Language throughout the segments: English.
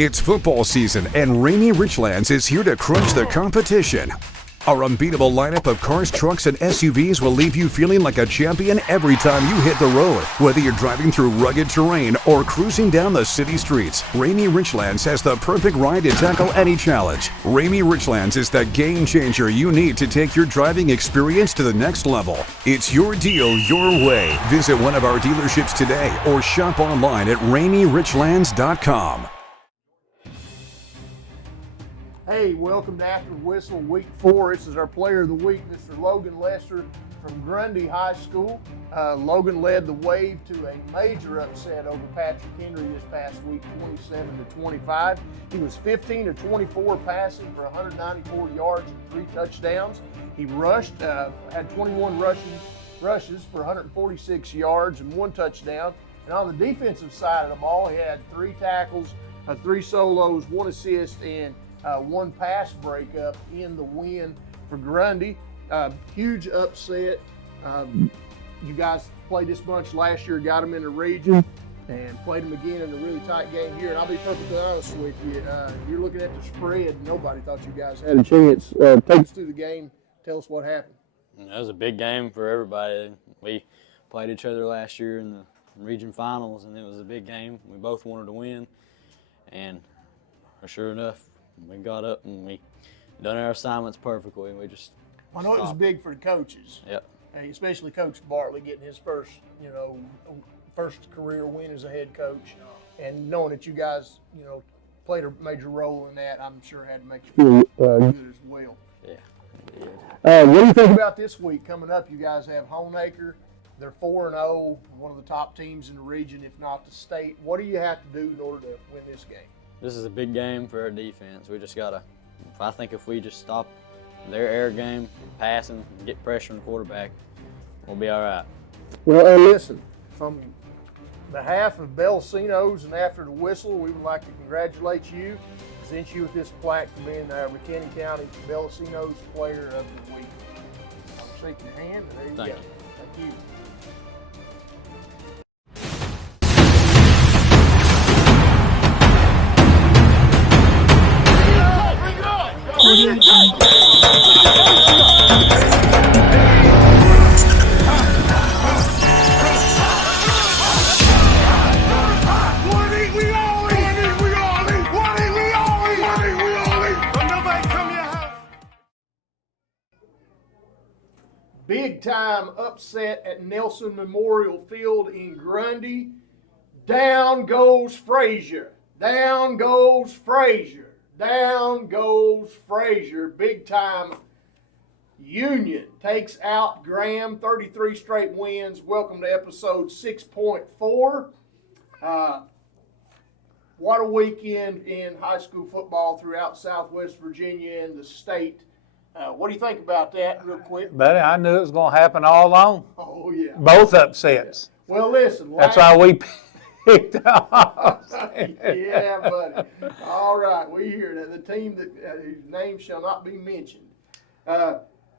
It's football season, and Rainy Richlands is here to crush the competition. Our unbeatable lineup of cars, trucks, and SUVs will leave you feeling like a champion every time you hit the road. Whether you're driving through rugged terrain or cruising down the city streets, Rainy Richlands has the perfect ride to tackle any challenge. Rainy Richlands is the game changer you need to take your driving experience to the next level. It's your deal, your way. Visit one of our dealerships today or shop online at RainyRichlands.com. Hey, welcome to After the Whistle Week 4. This is our player of the week, Mr. Logan Lester from Grundy High School. Logan led the Wave to a major upset over Patrick Henry this past week, 27-25. He was 15-24 passing for 194 yards and 3 touchdowns. He rushed, had 21 rushes for 146 yards and 1 touchdown. And on the defensive side of the ball, he had 3 tackles, 3 solos, 1 assist, and 1 pass breakup in the win for Grundy. Huge upset. You guys played this bunch last year, got them in the region, and played them again in a really tight game here. And I'll be perfectly honest with you, you're looking at the spread. Nobody thought you guys had a chance. Take us through the game. Tell us what happened. It was a big game for everybody. We played each other last year in the region finals, and it was a big game. We both wanted to win, and sure enough, we got up and we done our assignments perfectly. We just I know it was big for the coaches. Yep. Especially Coach Bartley getting his first career win as a head coach, and knowing that you guys, played a major role in that, I'm sure had to make you feel good as well. Yeah. What do you think about this week coming up? You guys have Homeacre. They're 4-0, one of the top teams in the region, if not the state. What do you have to do in order to win this game? This is a big game for our defense. We just gotta, I think if we just stop their air game, passing, and get pressure on the quarterback, we'll be all right. Well, listen, from behalf of BELLACINO'S and After the Whistle, we would like to congratulate you, present you with this plaque for being McKinney County BELLACINO'S Player of the Week. I'll shake your hand, and there you go. Thank you. Big time upset at Nelson Memorial Field in Grundy. Down goes Frazier. Down goes Frazier. Down goes Frazier. Big time. Union takes out Graham. 33 straight wins. Welcome to episode 6.4. What a weekend in high school football throughout Southwest Virginia and the state. What do you think about that, real quick? Buddy, I knew it was going to happen all along. Oh, yeah. Both upsets. Yeah. Well, listen. That's why we picked up. Yeah, buddy. All right, we hear that. The team that whose name shall not be mentioned.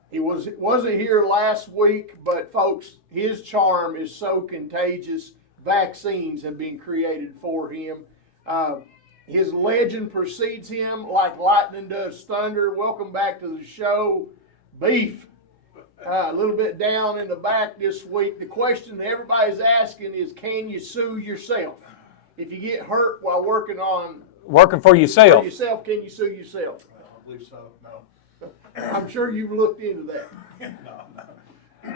He wasn't here last week, but folks, his charm is so contagious. Vaccines have been created for him. His legend precedes him like lightning does thunder. Welcome back to the show, Beef. A little bit down in the back this week. The question that everybody's asking is, can you sue yourself? If you get hurt while working for yourself. Can you sue yourself? I believe so, no. I'm sure you've looked into that. No.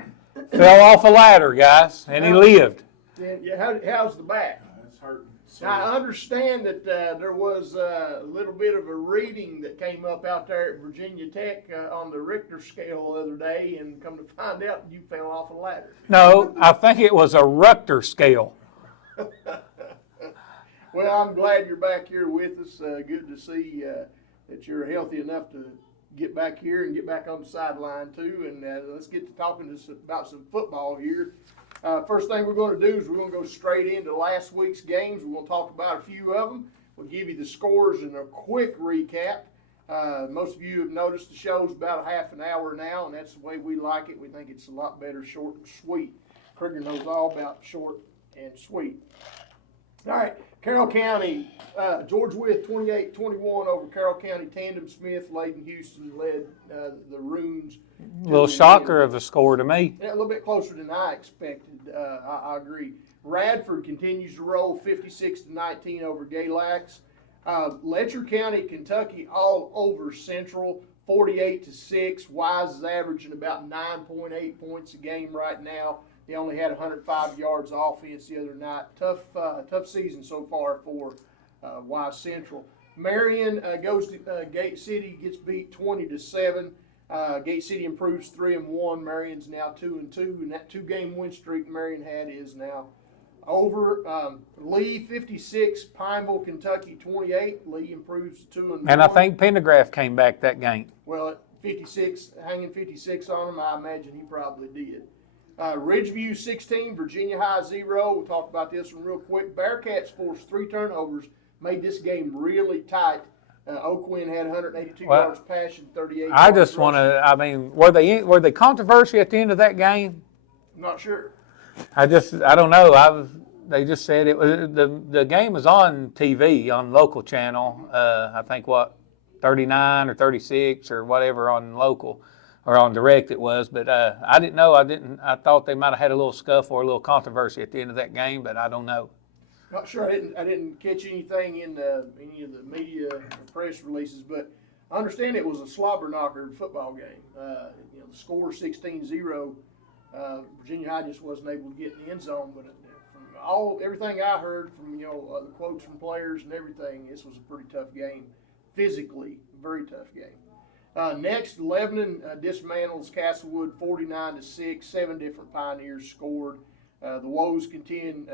Fell off a ladder, guys, and he lived. Yeah, how's the back? It's hurting. So, Now, I understand that there was a little bit of a reading that came up out there at Virginia Tech on the Richter scale the other day, and come to find out you fell off a ladder. No, I think it was a Richter scale. Well, I'm glad you're back here with us. Good to see that you're healthy enough to get back here and get back on the sideline too. And let's get to talking about some football here. First thing we're going to do is we're going to go straight into last week's games. We're going to talk about a few of them. We'll give you the scores and a quick recap. Most of you have noticed the show's about a half an hour now, and that's the way we like it. We think it's a lot better short and sweet. CRIGGER knows all about short and sweet. All right, Carroll County, George Wythe 28-21 over Carroll County. Tandem Smith, Layden Houston led the Runes. A little shocker of a score to me. Yeah, a little bit closer than I expected. I agree. Radford continues to roll 56-19 over Galax. Letcher County, Kentucky, all over Central, 48-6. Wise is averaging about 9.8 points a game right now. They only had 105 yards of offense the other night. Tough season so far for Wise Central. Marion goes to Gate City, gets beat 20-7. Gate City improves 3-1. Marion's now 2-2, and that 2-game win streak Marion had is now over. Lee 56, Pineville, Kentucky 28. Lee improves to 2-1. And I think Pendergraft came back that game. Well, at 56, hanging 56 on him, I imagine he probably did. Ridgeview 16, Virginia High 0. We'll talk about this one real quick. Bearcats forced 3 turnovers, made this game really tight. Oakwin had 182 yards passing, 38. I just want to. I mean, were they controversy at the end of that game? I'm not sure. I don't know. They just said it was the game was on TV on local channel. I think 39 or 36 or whatever on local. Or on direct it was, but I didn't know. I thought they might have had a little scuffle or a little controversy at the end of that game, but I don't know. Not sure. I didn't catch anything in any of the media press releases, but I understand it was a slobber knocker football game. The score 16-0. Virginia High just wasn't able to get in the end zone, but from everything I heard from the quotes from players and everything, this was a pretty tough game, physically very tough game. Next, Lebanon dismantles Castlewood 49-6. 7 different Pioneers scored. The woes continue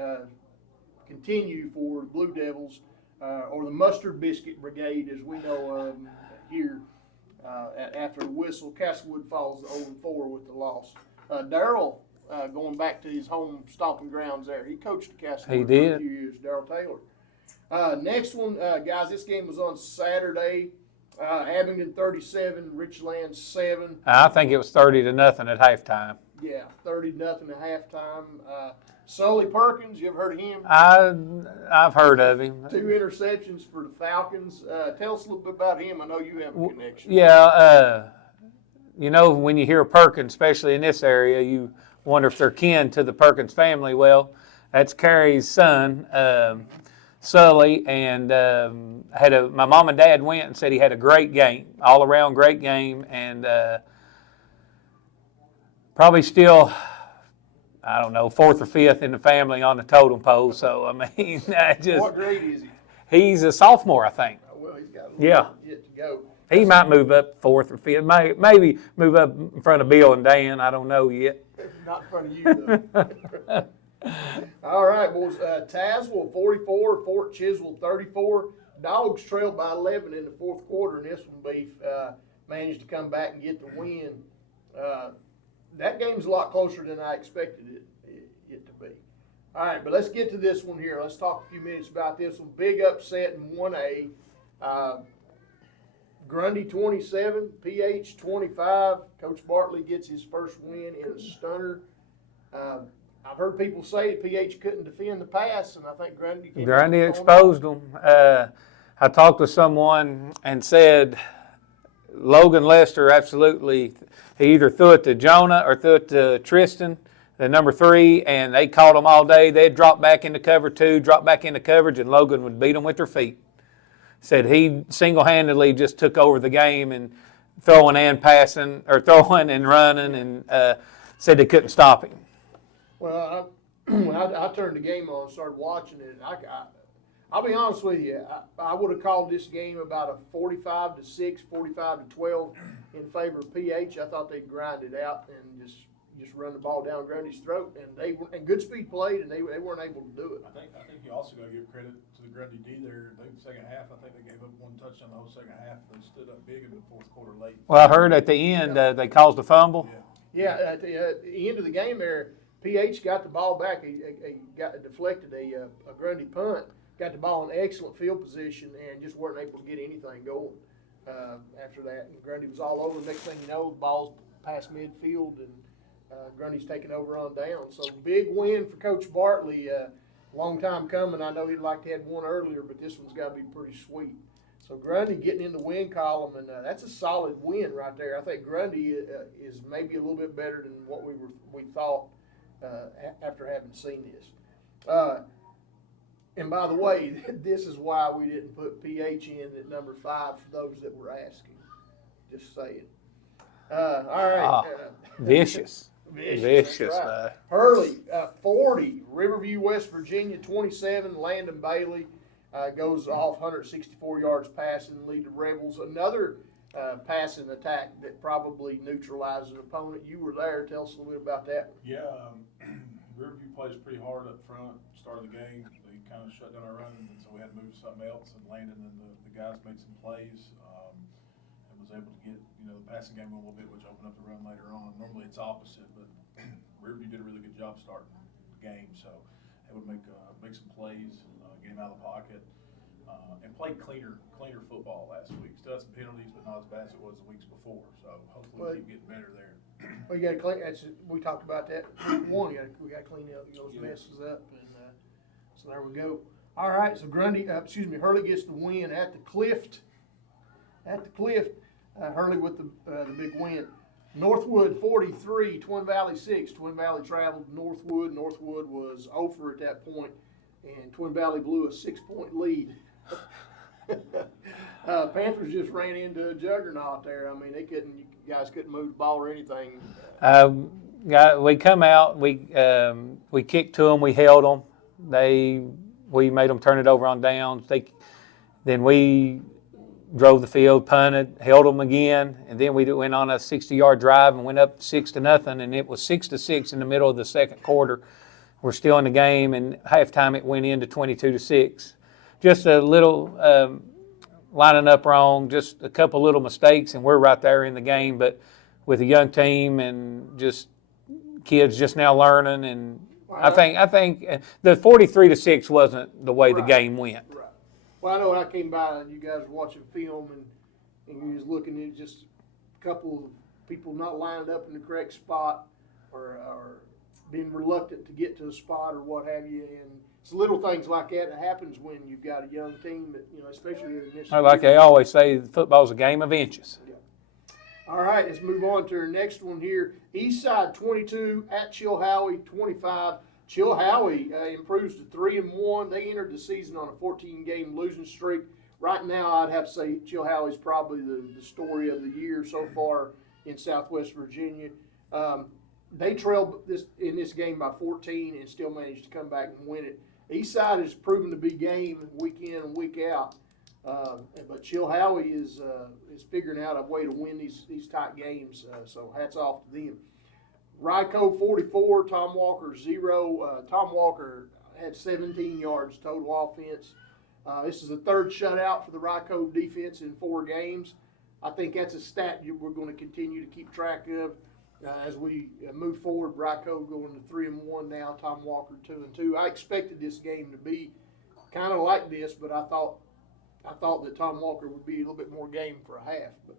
for the Blue Devils, or the Mustard Biscuit Brigade, as we know here. After the whistle, Castlewood falls 0-4 with the loss. Darrell, going back to his home stomping grounds there, he coached Castlewood for a few years. Darrell Taylor. Next one, guys, this game was on Saturday. Abingdon 37, Richland 7. I think it was 30-0 at halftime. Yeah, 30-0 at halftime. Sully Perkins, you ever heard of him? I've heard of him. 2 interceptions for the Falcons. Tell us a little bit about him. I know you have a connection. Yeah, when you hear Perkins, especially in this area, you wonder if they're kin to the Perkins family. Well, that's Carrie's son. Sully, and my mom and dad went and said he had a great game, all around great game, and probably still, I don't know, 4th or 5th in the family on the totem pole. So I mean, What grade is he? He's a sophomore, I think. Well, he's got a little yet to go. He might move up 4th or 5th, maybe move up in front of Bill and Dan. I don't know yet. Not in front of you, though. All right, boys. Tazewell 44, Fort Chiswell 34. Dogs trailed by 11 in the 4th quarter, and this one Beef managed to come back and get the win. That game's a lot closer than I expected it to be. All right, but let's get to this one here. Let's talk a few minutes about this one. Big upset in 1A. Grundy 27, PH 25. Coach Bartley gets his first win in a stunner. I've heard people say PH couldn't defend the pass, and I think Grundy exposed them. I talked to someone and said Logan Lester absolutely, he either threw it to Jonah or threw it to Tristan, the number 3, and they caught them all day. They'd drop back into cover 2, drop back into coverage, and Logan would beat them with their feet. Said he single-handedly just took over the game and throwing and passing, or throwing and running, and said they couldn't stop him. Well, when I turned the game on and started watching it, I'll be honest with you, I would have called this game about a 45-6, 45-12 in favor of PH. I thought they'd grind it out and just run the ball down Grundy's throat, and good speed played, and they weren't able to do it. I think you also got to give credit to the Grundy D there. The second half, I think they gave up 1 touchdown the whole second half. They stood up big in the 4th quarter late. Well, I heard at the end they caused a fumble. Yeah, at the end of the game there, PH got the ball back. He deflected a Grundy punt, got the ball in excellent field position, and just weren't able to get anything going after that. And Grundy was all over. Next thing you know, the ball's past midfield, and Grundy's taking over on down. So big win for Coach Bartley. Long time coming. I know he'd like to have one earlier, but this one's got to be pretty sweet. So Grundy getting in the win column, and that's a solid win right there. I think Grundy is maybe a little bit better than what we thought after having seen this. And by the way, this is why we didn't put PH in at number 5 for those that were asking. Just saying. All right. Vicious. Vicious. Right. Hurley, 40. Riverview, West Virginia, 27. Landon Bailey goes off 164 yards passing, lead the Rebels. Another passing attack that probably neutralized an opponent. You were there. Tell us a little bit about that. Yeah, Riverview plays pretty hard up front. Start of the game, they kind of shut down our run, and so we had to move to something else. And Landon and the guys made some plays. And was able to get the passing game a little bit, which opened up the run later on. Normally it's opposite, but Riverview did a really good job starting the game, so able to make some plays, get him out of the pocket, and played cleaner football last week. Still had some penalties, but not as bad as it was the weeks before. So hopefully we keep getting better there. Well, you got to clean. We talked about that. We got to clean up those messes up, and so there we go. All right, so Hurley gets the win at the Clift. Hurley with the big win. Northwood 43, Twin Valley 6. Twin Valley traveled Northwood. Northwood was over at that point, and Twin Valley blew a 6-point lead. Panthers just ran into a juggernaut there. I mean, you guys couldn't move the ball or anything. We come out, we kicked to them, we held them. We made them turn it over on downs. Then we drove the field, punted, held them again, and then we went on a 60-yard drive and went up 6-0, and it was 6-6 in the middle of the second quarter. We're still in the game, and halftime it went into 22-6. Just a little lining up wrong, just a couple little mistakes, and we're right there in the game. But with a young team and just kids just now learning, and I think the 43-6 wasn't the way the game went. Right. Well, I know when I came by and you guys were watching film and you was looking at just a couple of people not lined up in the correct spot or being reluctant to get to a spot or what have you, and it's little things like that happens when you've got a young team that, especially in this. Like they always say, football's a game of inches. Yeah. All right, let's move on to our next one here. Eastside 22 at Chilhowie 25. Chilhowie improves to 3-1. They entered the season on a 14-game losing streak. Right now, I'd have to say Chilhowie is probably the story of the year so far in Southwest Virginia. They trailed in this game by 14 and still managed to come back and win it. Eastside has proven to be game week in and week out, but Chilhowie is figuring out a way to win these tight games. So hats off to them. Ryco 44, Tom Walker 0. Tom Walker had 17 yards total offense. This is the third shutout for the Ryco defense in 4 games. I think that's a stat we're going to continue to keep track of as we move forward. Ryco going to 3-1 now. Tom Walker 2-2. I expected this game to be kind of like this, but I thought that Tom Walker would be a little bit more game for a half. But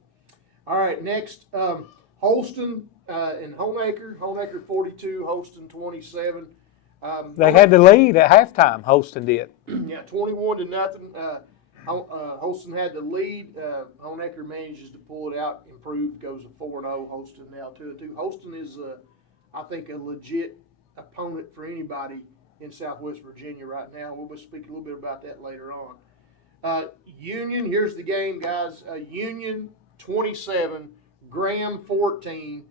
all right, next. Holston and Honaker. Honaker 42, Holston 27. They had the lead at halftime, Holston did. Yeah, 21-0. Holston had the lead. Honaker manages to pull it out, improved, goes to 4-0. Holston now 2-2. Holston is, I think, a legit opponent for anybody in Southwest Virginia right now. We'll speak a little bit about that later on. Union, here's the game, guys. Union 27. Graham 14.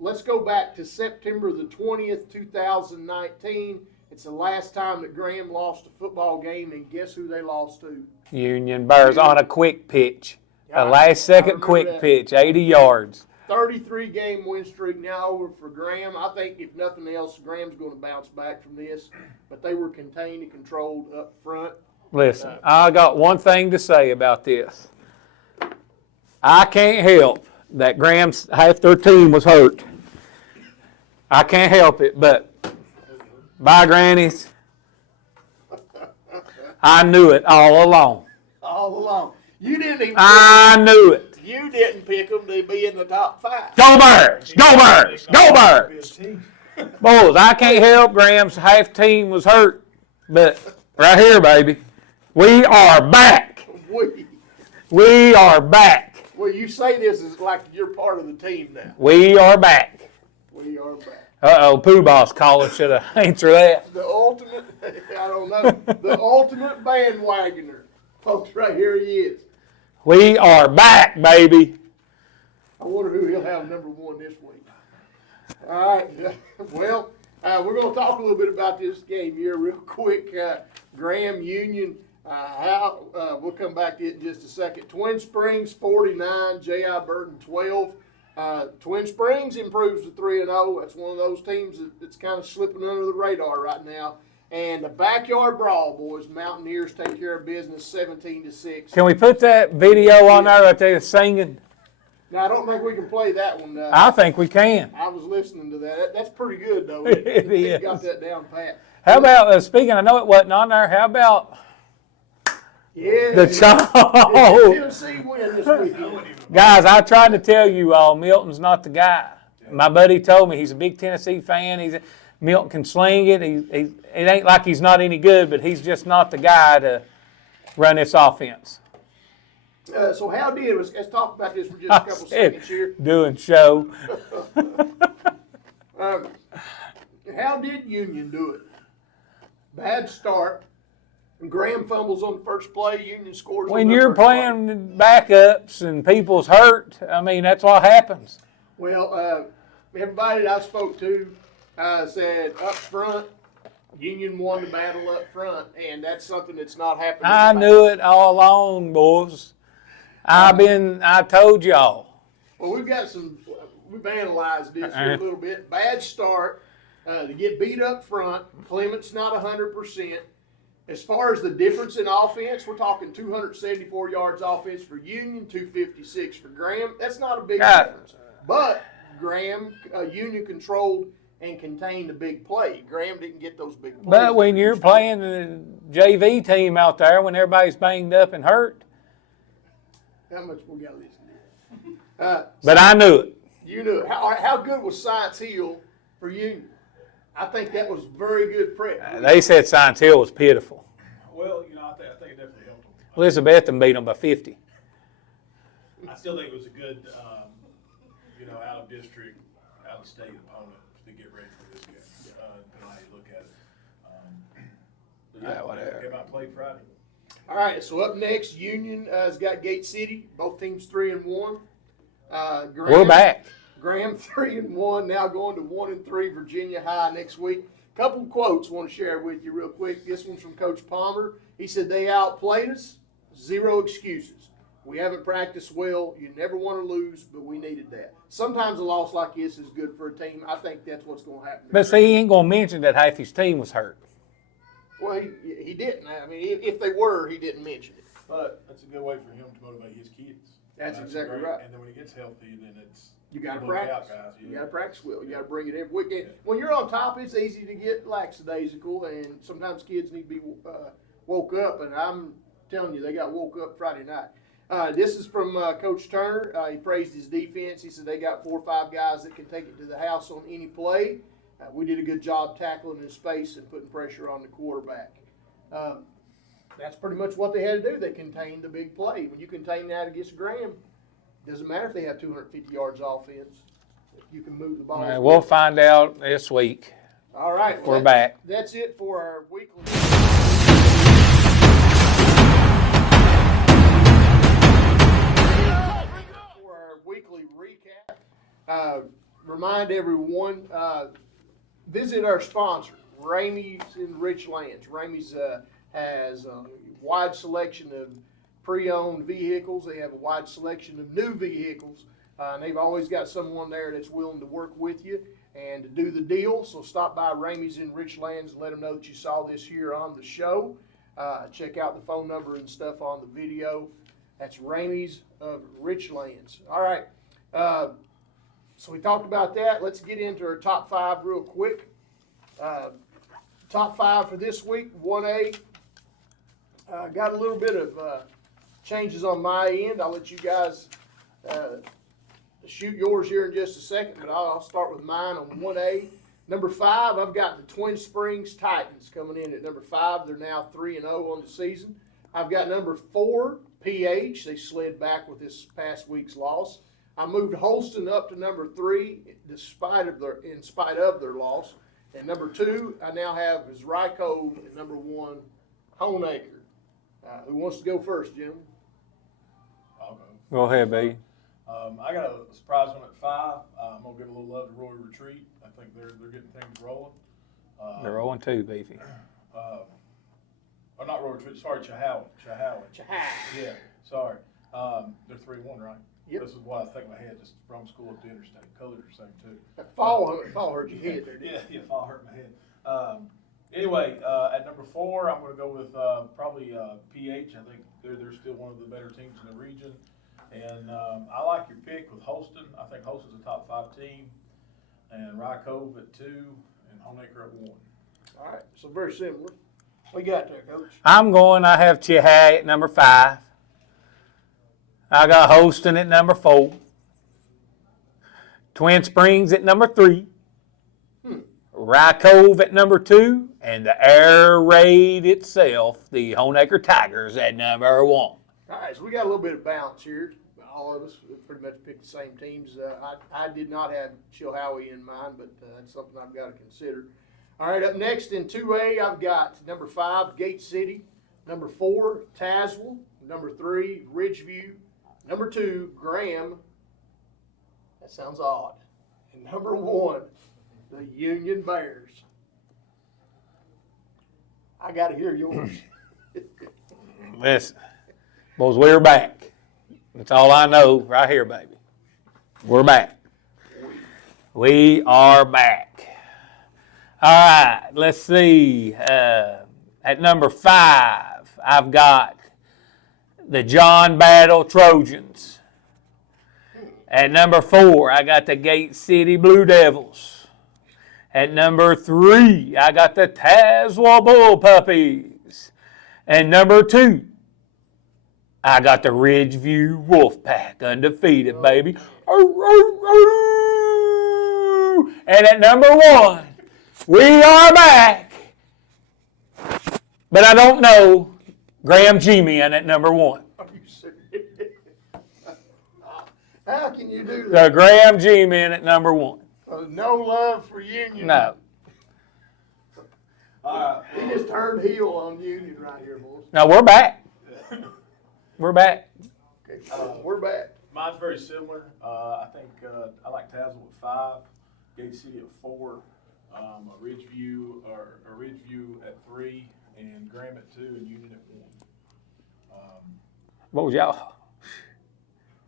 Let's go back to September the 20th, 2019. It's the last time that Graham lost a football game, and guess who they lost to? Union Bears on a quick pitch. A last-second quick pitch, 80 yards. 33-game win streak now over for Graham. I think, if nothing else, Graham's going to bounce back from this, but they were contained and controlled up front. Listen, I got one thing to say about this. I can't help that Graham's half their team was hurt. I can't help it, but by grannies, I knew it all along. All along. You didn't even. I knew it. You didn't pick them to be in the top 5. Go Birds! Go Birds! Go Birds! Boys, I can't help Graham's half team was hurt, but right here, baby, we are back. We are back. Well, you say this is like you're part of the team now. We are back. We are back. Uh-oh, Pooh Boss caller should have answered that. The ultimate, I don't know, the ultimate bandwagoner. Folks, right here he is. We are back, baby. I wonder who he'll have number one this week. All right. Well, we're going to talk a little bit about this game here real quick. Graham Union, we'll come back to it in just a second. Twin Springs 49, J.I. Burton 12. Twin Springs improves to 3-0. That's one of those teams that's kind of slipping under the radar right now. And the backyard brawl, boys. Mountaineers take care of business 17-6. Can we put that video on there right there singing? Now, I don't think we can play that one. I think we can. I was listening to that. That's pretty good, though. It It is. got that down pat. How about, speaking, I know it wasn't on there, how about the Tennessee win this weekend. Guys, I tried to tell you all, Milton's not the guy. My buddy told me he's a big Tennessee fan. Milton can sling it. It ain't like he's not any good, but he's just not the guy to run this offense. So how did, let's talk about this for just a couple seconds here. Doing show. How did Union do it? Bad start. Graham fumbles on the first play. Union scores. When you're playing backups and people's hurt, I mean, that's what happens. Well, everybody that I spoke to said up front, Union won the battle up front, and that's something that's not happening. I knew it all along, boys. I told y'all. Well, we've analyzed this here a little bit. Bad start, to get beat up front. Clement's not 100%. As far as the difference in offense, we're talking 274 yards offense for Union, 256 for Graham. That's not a big difference. But Union controlled and contained the big play. Graham didn't get those big plays. But when you're playing the JV team out there, when everybody's banged up and hurt. How much we got to listen to? But I knew it. You knew it. How good was Science Hill for Union? I think that was very good prep. They said Science Hill was pitiful. Well, I think it definitely helped them. Elizabethton beat them by 50. I still think it was a good, out of district, out of state opponent to get ready for this game. Depending on how you look at it. Whatever. Came out and played Friday. All right, so up next, Union has got Gate City. Both teams 3-1. We're back. Graham 3-1, now going to 1-3 Virginia High next week. Couple of quotes I want to share with you real quick. This one's from Coach Palmer. He said, "They outplayed us, zero excuses. We haven't practiced well. You never want to lose, but we needed that." Sometimes a loss like this is good for a team. I think that's what's going to happen. But see, he ain't going to mention that half his team was hurt. Well, he didn't. I mean, if they were, he didn't mention it. But that's a good way for him to motivate his kids. That's exactly right. And then when he gets healthy, then it's you got to look out, practice. guys. You got to practice well. You got to bring it every week. When you're on top, it's easy to get lackadaisical, and sometimes kids need to be woke up. And I'm telling you, they got woke up Friday night. This is from Coach Turner. He praised his defense. He said they got 4 or 5 guys that can take it to the house on any play. We did a good job tackling in space and putting pressure on the quarterback. That's pretty much what they had to do. They contained the big play. When you contain that against Graham, doesn't matter if they have 250 yards offense. You can move the ball. All right, we'll find out this week. All right. We're back. That's it for our weekly. For our weekly recap, remind everyone, visit our sponsor, Ramey's in Richlands. Ramey's has a wide selection of pre-owned vehicles. They have a wide selection of new vehicles. And they've always got someone there that's willing to work with you and to do the deal. So stop by Ramey's in Richlands and let them know that you saw this here on the show. Check out the phone number and stuff on the video. That's Ramey's of Richlands. All right. So we talked about that. Let's get into our top 5 real quick. Top 5 for this week, 1A. Got a little bit of changes on my end. I'll let you guys shoot yours here in just a second, but I'll start with mine on 1A. Number 5, I've got the Twin Springs Titans coming in at number 5. They're now 3-0 on the season. I've got number 4, PH. They slid back with this past week's loss. I moved Holston up to number 3 in spite of their loss. And number 2, I now have is Rycove, and number 1, Honeacre. Who wants to go first, Jim? I'll go. Go ahead, B. I got a surprise one at 5. I'm gonna give a little love to Roy Retreat. I think they're getting things rolling. They're 0-2, Beefy. Or not Roy Retreat. Sorry, Chihuahua. Yeah, sorry. They're 3-1, right? Yep. This is what I think in my head. Just from school up to interstate. Colors are the same too. Fall hurt your head there, didn't it? Yeah, fall hurt my head. Anyway, at number 4, I'm going to go with probably PH. I think they're still one of the better teams in the region. And I like your pick with Holston. I think Holston's a top 5 team. And Rycove at 2 and Honeacre at 1. All right, so very similar. What you got there, Coach? I have Chihuahua at number 5. I got Holston at number 4. Twin Springs at number 3. Rycove at number 2. And the Air Raid itself, the Honeacre Tigers, at number 1. All right, so we got a little bit of balance here. All of us pretty much picked the same teams. I did not have Chilhowie in mind, but that's something I've got to consider. All right, up next in 2A, I've got number 5, Gate City. Number 4, Tazewell. Number 3, Ridgeview. Number 2, Graham. That sounds odd. And number 1, the Union Bears. I got to hear yours. Listen, boys, we're back. That's all I know right here, baby. We're back. We are back. All right, let's see. At number 5, I've got the John Battle Trojans. At number 4, I got the Gate City Blue Devils. At number 3, I got the Tazewell Bull Puppies. And number 2, I got the Ridgeview Wolfpack, undefeated, baby. And at number 1, we are back. But I don't know Graham G-Man at number 1. Are you serious? How can you do that? The Graham G-Man at number 1. No love for Union. No. He just turned heel on Union right here, boys. No, we're back. We're back. Okay, we're back. Mine's very similar. I think I like Tazewell at 5, Gate City at 4, Ridgeview at 3, and Graham at 2, and Union at 1. What was y'all?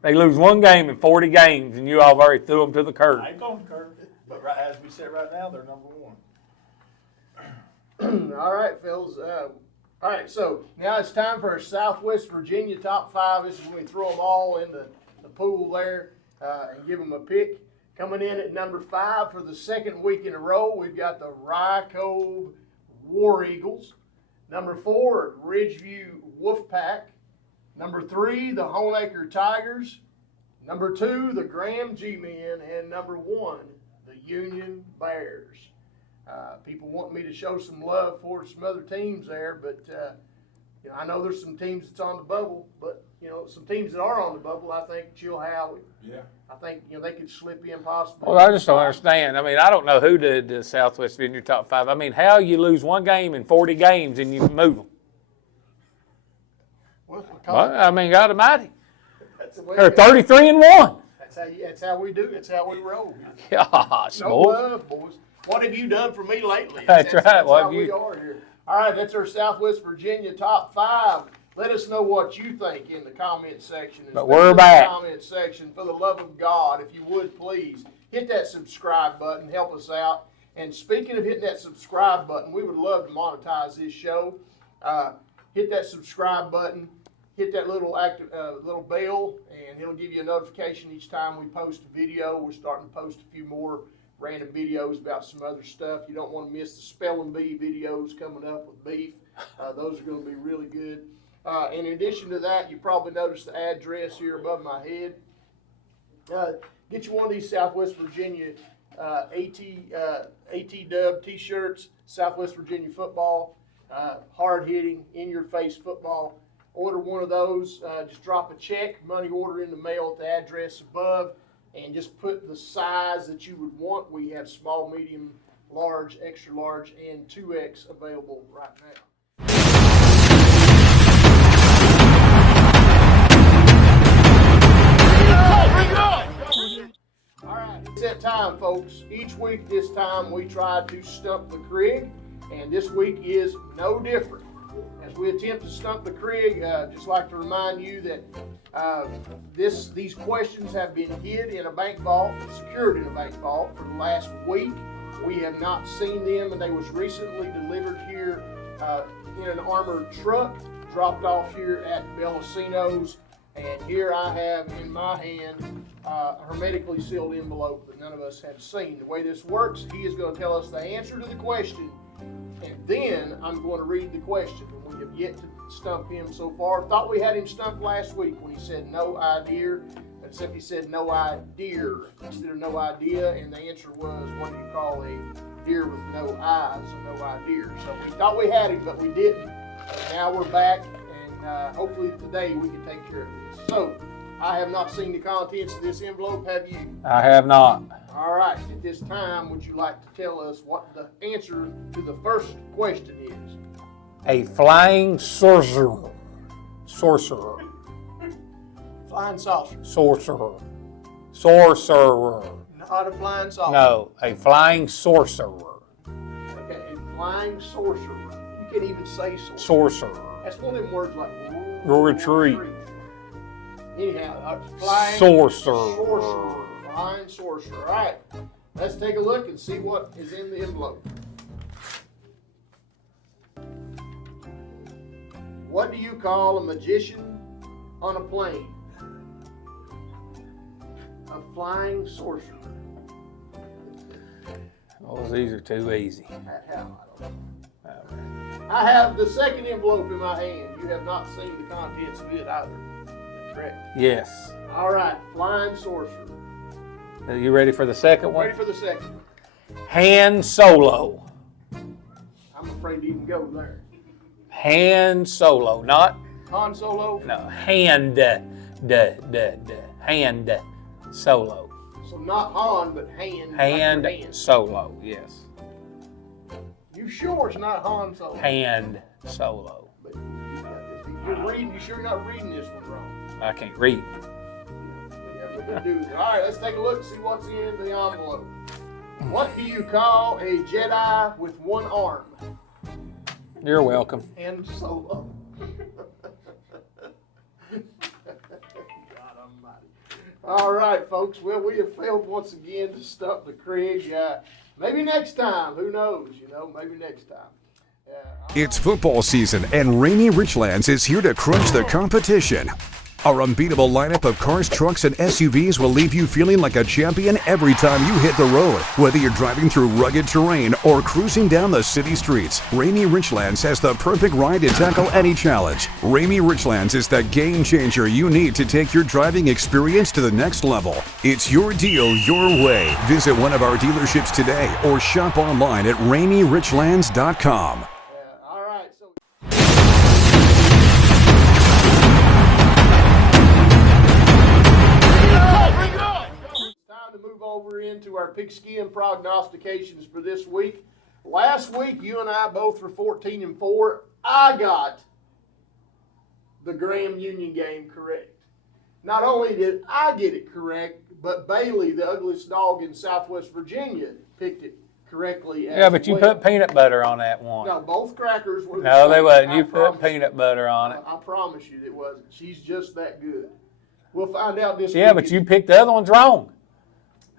They lose one game in 40 games, and you all already threw them to the curb. I ain't going to curve it, but as we said right now, they're number 1. All right, fellas. All right, so now it's time for our Southwest Virginia top 5. This is when we throw them all in the pool there and give them a pick. Coming in at number 5 for the second week in a row, we've got the Rycove War Eagles. Number 4, Ridgeview Wolfpack. Number 3, the Honeacre Tigers. Number 2, the Graham G-Men. And number 1, the Union Bears. People want me to show some love for some other teams there, but you know, I know there's some teams that's on the bubble, but you know, some teams that are on the bubble, I think Chilhowie. Yeah. I think they could slip in possibly. Well, I just don't understand. I mean, I don't know who did the Southwest Virginia top 5. I mean, how you lose one game in 40 games and you move them? Well, I mean, God Almighty. That's the way They're 33-1. That's how we do. That's how we roll. Gosh, No boys. love, boys. What have you done for me lately? That's right. That's What how have you- we are here. All right, that's our Southwest Virginia top 5. Let us know what you think in the comment section. But we're back. In the comment section, for the love of God, if you would please hit that subscribe button, help us out. And speaking of hitting that subscribe button, we would love to monetize this show. Hit that subscribe button, hit that little bell, and it'll give you a notification each time we post a video. We're starting to post a few more random videos about some other stuff. You don't want to miss the spelling bee videos coming up with beef. Those are going to be really good. In addition to that, you probably noticed the address here above my head. Get you one of these Southwest Virginia AT Dub T-shirts, Southwest Virginia football, hard-hitting, in-your-face football. Order one of those. Just drop a check, money order in the mail at the address above, and just put the size that you would want. We have small, medium, large, extra large, and 2X available right now. All right, it's that time, folks. Each week this time we try to stump the CRIG, and this week is no different. As we attempt to stump the CRIG, just like to remind you that these questions have been hid in a bank vault, secured in a bank vault for the last week. We have not seen them, and they was recently delivered here in an armored truck, dropped off here at BELLACINO's. And here I have in my hand a hermetically sealed envelope that none of us have seen. The way this works, he is going to tell us the answer to the question, and then I'm going to read the question. And we have yet to stump him so far. Thought we had him stumped last week when he said no idea, except he said no idea instead of no idea, and the answer was, what do you call a deer with no eyes? A no idea. So we thought we had him, but we didn't. Now we're back, and hopefully today we can take care of this. So, I have not seen the contents of this envelope, have you? I have not. All right, at this time, would you like to tell us what the answer to the first question is? A flying sorcerer. Sorcerer. Flying saucer. Sorcerer. Sorcerer. Not a flying saucer. No, a flying sorcerer. Okay, a flying sorcerer. You can't even say sorcerer. Sorcerer. That's one of them words like retreat. Anyhow, flying sorcerer. Sorcerer. Flying sorcerer. All right, let's take a look and see what is in the envelope. What do you call a magician on a plane? A flying sorcerer. Oh, these are too easy. How? I don't know. I have the second envelope in my hand. You have not seen the contents of it either. Is that correct? Yes. All right, flying sorcerer. Are you ready for the second one? Ready for the second one. Han Solo. I'm afraid to even go there. Han Solo, not Han Solo? no hand hand Solo. So not Han, but hand. Hand like your hand. Solo, yes. You sure it's not Han Solo? Hand Solo. But you're reading. You sure you're not reading this one wrong? I can't read. Yeah, we're gonna do this. All right, let's take a look and see what's in the envelope. What do you call a Jedi with one arm? You're welcome. Han Solo. God almighty. All right, folks. Well, we have failed once again to stump the CRIG. Maybe next time. Who knows? Maybe next time. It's football season, and Rainy Richlands is here to crunch the competition. Our unbeatable lineup of cars, trucks, and SUVs will leave you feeling like a champion every time you hit the road. Whether you're driving through rugged terrain or cruising down the city streets, Rainy Richlands has the perfect ride to tackle any challenge. Rainy Richlands is the game changer you need to take your driving experience to the next level. It's your deal, your way. Visit one of our dealerships today or shop online at RainyRichlands.com. All right. So. Move over into our pigskin prognostications for this week. Last week, you and I both were 14-4. I got the Graham Union game correct. Not only did I get it correct, but Bailey, the ugliest dog in Southwest Virginia, picked it correctly as Yeah, but you well. put peanut butter on that one. No, both crackers were the No, same. they wasn't. I You put promise peanut butter on it. I promise you it wasn't. She's just that good. We'll find out this Yeah, week. but you picked the other ones wrong.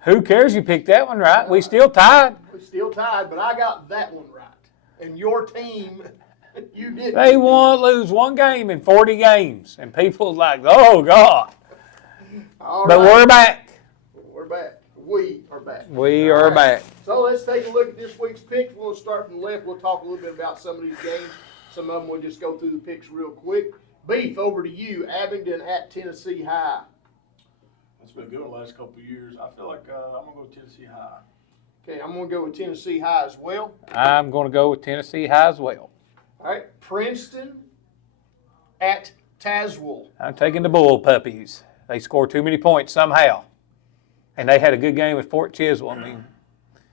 Who cares? You picked that one right. We still tied. We're still tied, but I got that one right. And your team, you didn't. They won't lose one game in 40 games. And people like, oh, God. All But right. we're back. We're back. We are back. We All are right. back. So let's take a look at this week's picks. We'll start from the left. We'll talk a little bit about some of these games. Some of them we'll just go through the picks real quick. Beef, over to you. Abingdon at Tennessee High. It's been good the last couple of years. I feel like I'm going to go Tennessee High. Okay, I'm going to go with Tennessee High as well. I'm going to go with Tennessee High as well. All right, Princeton at Tazewell. I'm taking the Bull Puppies. They scored too many points somehow. And they had a good game with Fort Chisholm. I mean,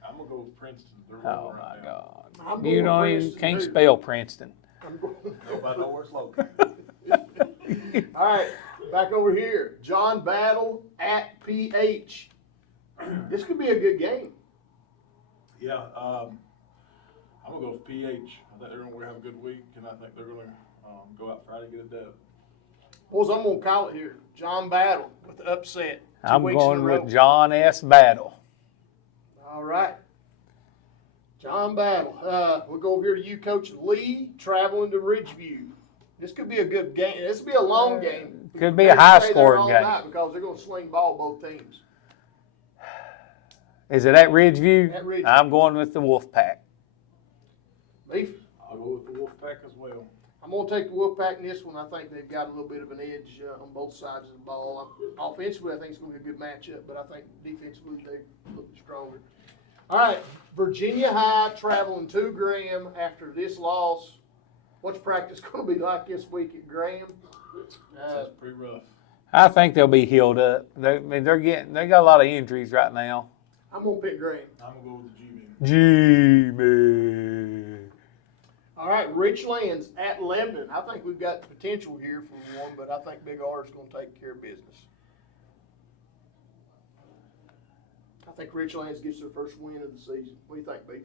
I'm going to go with Princeton. oh, my God. I'm You going don't with even Princeton, can't too. spell Princeton. I'm going. Nobody knows where it's located. All right, back over here. John Battle at PH. This could be a good game. Yeah, I'm going to go with PH. I think they're going to have a good week, and I think they're going to go out Friday and get a dub. Boys, I'm going to call it here. John Battle with the upset. 2 I'm weeks in a going row. with John S. Battle. All right. John Battle. We'll go over here to you, Coach Lee, traveling to Ridgeview. This could be a good game. This could be a long game. Could be a high-scoring Stay there all game. night because they're going to sling ball both teams. Is it at Ridgeview? At Ridgeview. I'm going with the Wolfpack. Leaf? I'll go with the Wolfpack as well. I'm going to take the Wolfpack in this one. I think they've got a little bit of an edge on both sides of the ball. Offensively, I think it's going to be a good matchup, but I think defensively they look stronger. All right, Virginia High traveling to Graham after this loss. What's practice going to be like this week at Graham? That's pretty rough. I think they'll be healed up. They got a lot of injuries right now. I'm going to pick Graham. I'm going to go with the G-Men. G-Man. All right, Richlands at Lebanon. I think we've got the potential here for one, but I think Big R is going to take care of business. I think Richlands gets their first win of the season. What do you think, Beef?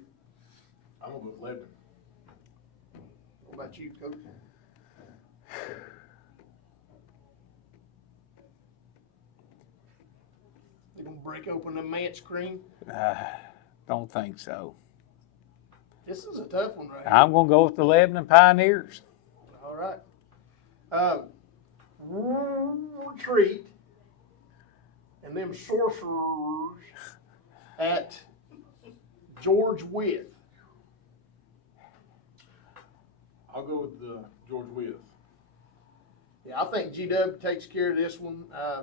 I'm going to go with Lebanon. What about you, Coach? They're going to break open the Mant screen. Don't think so. This is a tough one right here. I'm going to go with the Lebanon Pioneers. All right. Retreat and them sorcerers at George Wythe. I'll go with the George Wythe. Yeah, I think GW takes care of this one. I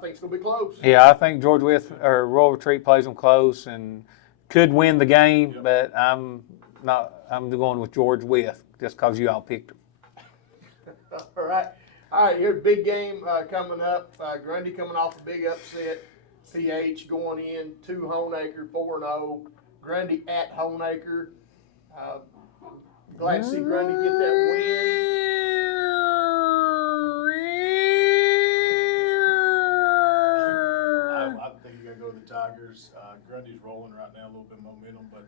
think it's going to be close. Yeah, I think George Wythe or Royal Retreat plays them close and could win the game, Yep. but I'm going with George Wythe just because you all picked him. All right. All right, here's a big game coming up. Grundy coming off a big upset. PH going in to Honaker, 4-0. Grundy at Honaker. Glad to see Grundy get that win. I think you got to go with the Tigers. Grundy's rolling right now, a little bit of momentum, but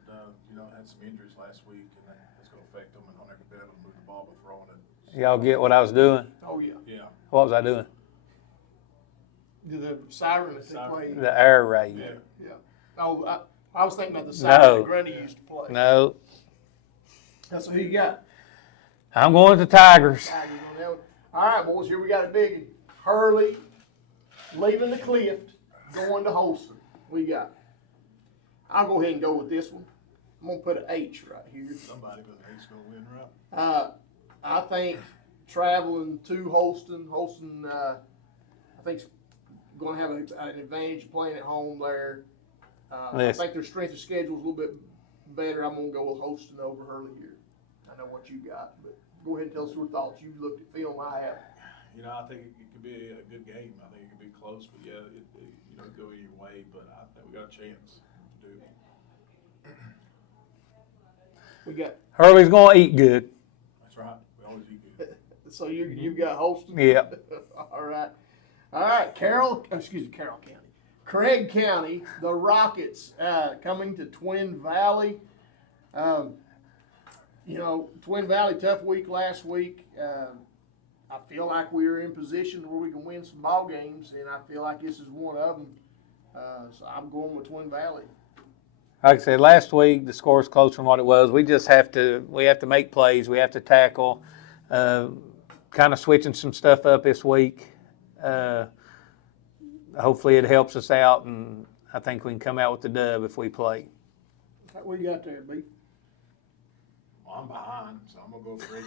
had some injuries last week, and that's going to affect them. And Honaker been able to move the ball by throwing it. Y'all get what I was doing? Oh, yeah. Yeah. What was I doing? The siren that they Siren. played. The air raid. Yeah. Yeah. Oh, I was thinking about the siren No. that Grundy used to play. No, That's who you got. I'm going with the Tigers. Tigers on that one. All right, boys, here we got a biggie. Hurley leaving the Clift, going to Holston. We got. I'll go ahead and go with this one. I'm going to put an H right here. Somebody with an ace going to win, right? I think traveling to Holston, I think is going to have an advantage playing at home there. I Yes. think their strength of schedule is a little bit better. I'm going to go with Holston over Hurley here. I know what you got, but go ahead and tell us your thoughts. You looked at film, I have. I think it could be a good game. I think it could be close, but yeah, it go either way. But I think we got a chance to do it. We got. Hurley's going to eat good. That's right. We always eat good. So you got Holston. Yeah. All right. Carroll County, Craig County. The Rockets coming to Twin Valley. Twin Valley, tough week last week. I feel like we are in position where we can win some ball games, and I feel like this is one of them. So I'm going with Twin Valley. Like I said, last week the score is close from what it was. We just have to make plays. We have to tackle. Kind of switching some stuff up this week. Hopefully it helps us out, and I think we can come out with the dub if we play. What you got there, B? Well, I'm behind, so I'm gonna go for it.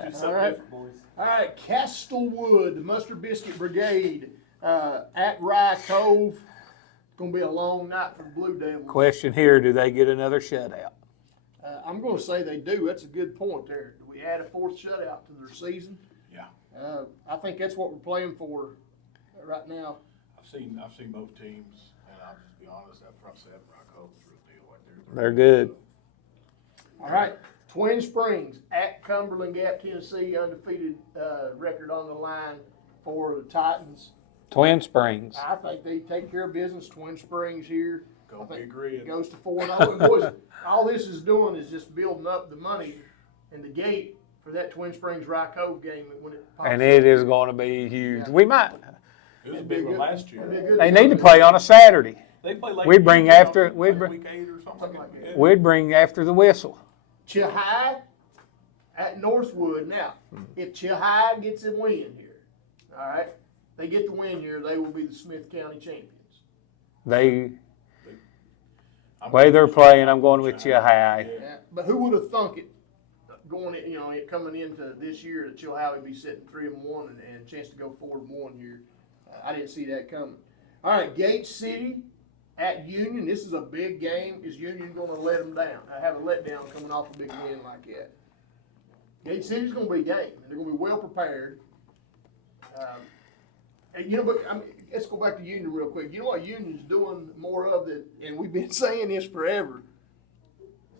Do something All right. different, boys. All right, Castlewood, the Mustard Biscuit Brigade at Rye Cove. going to be a long night for the Blue Devils. Question here, do they get another shutout? I'm going to say they do. That's a good point there. Do we add a fourth shutout to their season? Yeah. I think that's what we're playing for right now. I've seen both teams, and I'll just be honest, that front seven, Rocco, is a real deal right there. They're good. All right. Twin Springs at Cumberland Gap, Tennessee, undefeated record on the line for the Titans. Twin Springs. I think they take care of business. Twin Springs here. Go Big Red. Goes to 4-0. And boys, all this is doing is just building up the money and the gate for that Twin Springs Rye Cove game when it pops And up. it is going to be huge. Yeah. We might. It was a big one last year. They need to play on a Saturday. They play late. We'd bring after. We'd week 8 or something like that. We'd bring after the whistle. Chihai at Northwood. Now, if Chihai gets a win here, all right, they get the win here, they will be the Smith County champions. The way they're playing, I'm going with you high. Yeah. But who would have thunk it going, it coming into this year that Chilhowie would be sitting 3-1 and a chance to go 4-1 here? I didn't see that coming. All right, Gate City at Union. This is a big game. Is Union going to let them down? Have a letdown coming off a big win like that? Gate City's going to be a game, and they're going to be well prepared. Let's go back to Union real quick. You know what Union's doing more of that, and we've been saying this forever?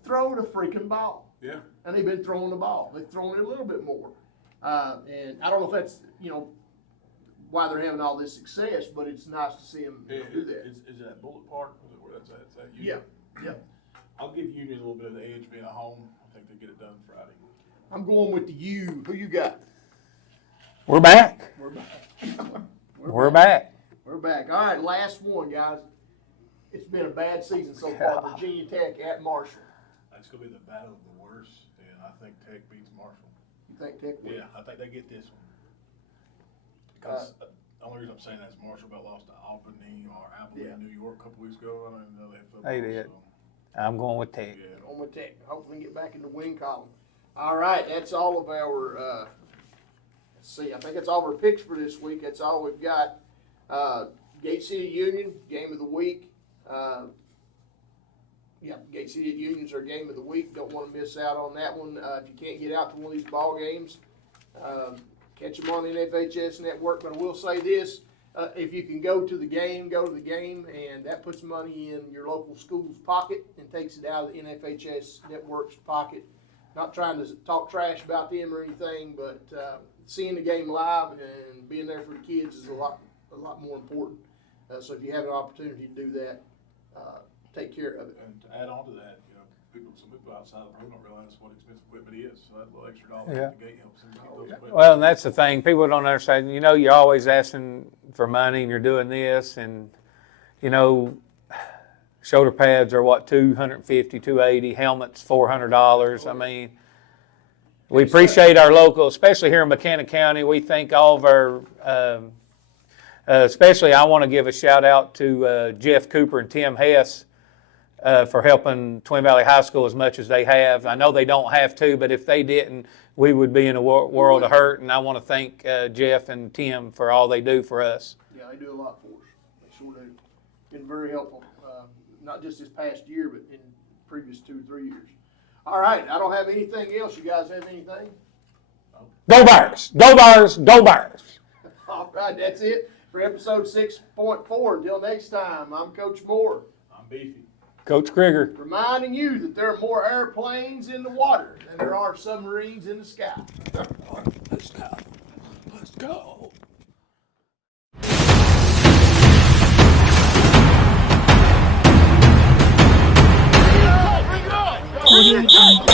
Throw the freaking ball. Yeah. And they've been throwing the ball. They've thrown it a little bit more. And I don't know if that's, why they're having all this success, but it's nice to see them do that. Is that Bullet Park? Is it where that's at? Is that Yeah. Union? Yeah. I'll give Union a little bit of the edge being at home. I think they get it done Friday. I'm going with the U. Who you got? We're back. We're back. We're back. We're back. All right, last one, guys. It's been a bad season so far. Virginia Tech at Marshall. It's going to be the battle of the worst, and I think Tech beats Marshall. You think Tech will? Yeah, I think they get this one. Because the only reason I'm saying that is Marshall got lost to Albany or Abilene, New York a couple weeks ago. I didn't know they had football. They did. So, I'm going with Tech. yeah. On with Tech. Hopefully get back in the win column. All right, that's all of our, let's see, I think that's all of our picks for this week. That's all we've got. Gate City Union, game of the week. Gate City at Union's our game of the week. Don't want to miss out on that one. If you can't get out to one of these ball games, catch them on the NFHS network. But I will say this, if you can go to the game, and that puts money in your local school's pocket and takes it out of the NFHS network's pocket. Not trying to talk trash about them or anything, but seeing the game live and being there for the kids is a lot more important. So if you have an opportunity to do that, take care of it. And to add on to that, some people outside the program don't realize what expensive equipment is. So that little extra dollar at the gate helps them keep those equipment. Well, and that's the thing. People don't understand. You're always asking for money and you're doing this. And, shoulder pads are what, $250, $280, helmets, $400. I mean, we appreciate our local, especially here in Buchanan County. We thank all of our, especially I want to give a shout out to Jeff Cooper and Tim Hess for helping Twin Valley High School as much as they have. I know they don't have to, but if they didn't, we would be in a world of hurt. And I want to thank Jeff and Tim for all they do for us. Yeah, they do a lot for us. They sure do. Been very helpful, not just this past year, but in previous 2 or 3 years. All right, I don't have anything else. You guys have anything? Go Bears! Go Bears! Go Bears! All right, that's it for episode 6.4. Until next time, I'm Coach Moore. I'm Beefy. Coach Crigger. Reminding you that there are more airplanes in the water than there are submarines in the sky. Let's go. Let's go. Audio Jungle.